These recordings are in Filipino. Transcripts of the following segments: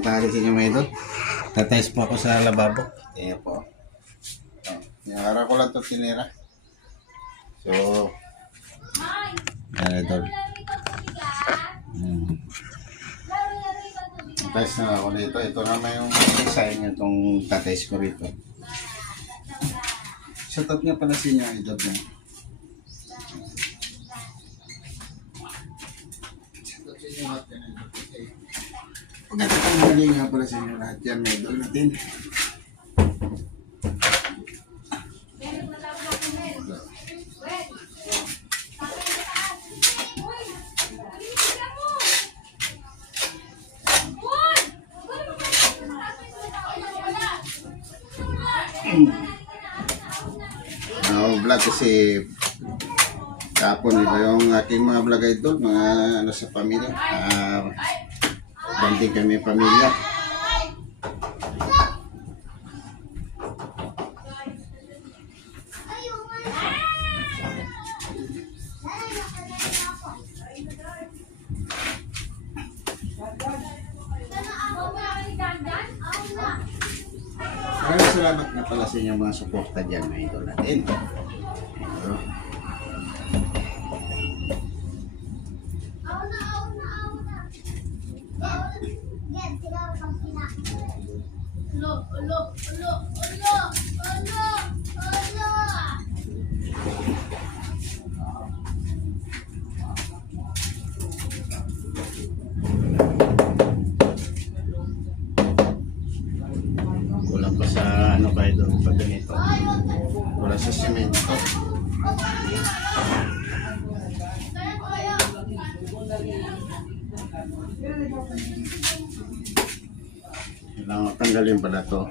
Magandang tanghali sa inyo mga idol. Tatayos po ako sa lababo. Ayan po. Niyara ko lang ito tinira. So, ayan idol. Tatayos na ako dito. Ito naman yung design itong tatayos ko rito. Shoutout nga pala sa inyo idol. Shoutout sa inyo lahat yan idol. Magandang tanghali nga pala sa inyo lahat yan mga idol natin. Vlog kasi kapon iba yung aking mga vlog idol, mga ano sa pamilya, banding kami pamilya. Maraming salamat na pala sa inyong mga suporta dyan mga idol natin. Kulang pa sa ano kayo doon pag ganito. Wala sa semento. Kailangan tanggalin pala to.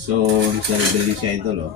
So, nasa level niya si idol oh.